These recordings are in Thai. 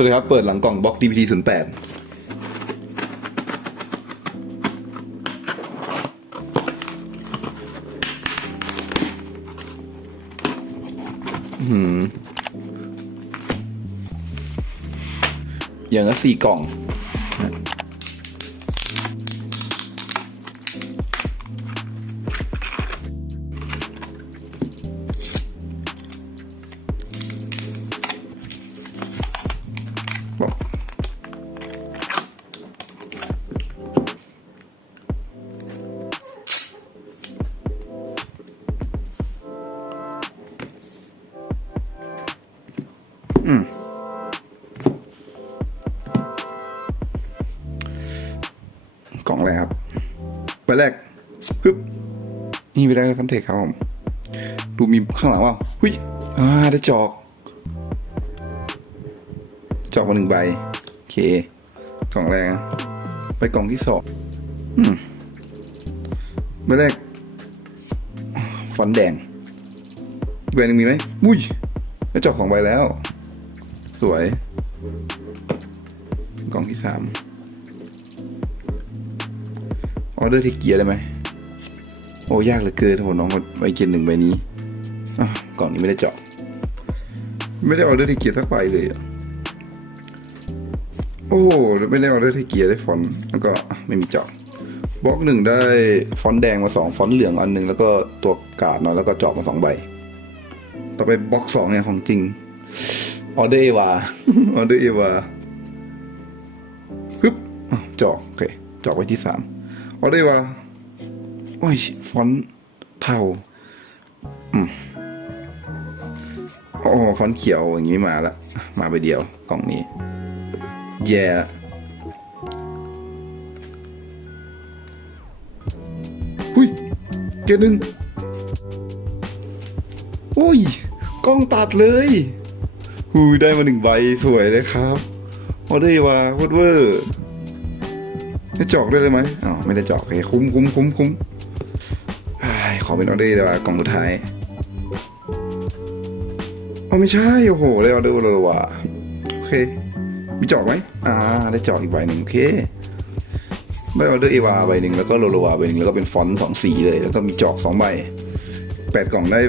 สวัสดีครับ เปิดหลังกล่องบล็อก DPT 0 8หืมอย่างละสี่กล่อง อืมกล่องอะไรครับใบแรกปึ๊บนี่ใบแรกฟันเทคครับผมดูมีข้างหลังว่าหุ้ยอ่าได้จอก จอกมาหนึ่งใบ โอเค กล่องแรกไปกล่องที่สองอืมใบแรกฟอนแดงใบหนึ่งมีไหมอุ้ยได้จอกสองใบแล้ว สวย กล่องที่สามออเดอร์ที่เกียร์ได้ไหม โอ้ ยากเหลือเกินโหน้องไว้เกียร์หนึ่งใบนี้กล่องนี้ไม่ได้เจาะ ไม่ได้ออเดอร์ที่เกียร์สักใบเลยอะโอ้โหไม่ได้ออเดอร์ที่เกียร์ได้ฟอนต์แล้วก็ไม่มีเจาะบล็อกหนึ่งได้ฟอนต์แดงมาสองฟอนต์เหลืองอันหนึ่งแล้วก็ตัวกาดหน่อยแล้วก็เจาะมาสองใบ ต่อไปบล็อกสองเนี่ยของจริง ออเดอร์เอวาออเดอร์เอวาปึ๊บอะเจาะโอเคเจาะไว้ที่สามออเดอร์ว่าโอ้ยฟอนต์เทาอืมอ๋อฟอนต์เขียวอย่างนี้มาละมาไปเดียวกล่องนี้แย่ละหุ้ยเกยร์หนึ่งโอ้ยกล้องตัดเลย หูได้มาหนึ่งใบสวยเลยครับออเดอร์วาเวอร์เวอร์ได้จอกด้วยเลยไหมอ๋อไม่ได้จอกโอเคคุ้มคุ้มคุ้มคุ้มขอเป็นออเดอร์ดีกว่ากล่องสุดท้ายอ๋อไม่ใช่โอ้โหได้ออเดอร์เลยว่ะโอเคมีจอกไหมอ่าได้จอกอีกใบหนึ่งโอเคได้ออเดอร์เอวาใบหนึ่งแล้วก็โลโลวาใบหนึ่งแล้วก็เป็นฟอนต์สองสีเลย แล้วก็มีจอกสองใบแปดกล่องได้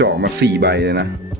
จอกมาสี่ใบเลยนะ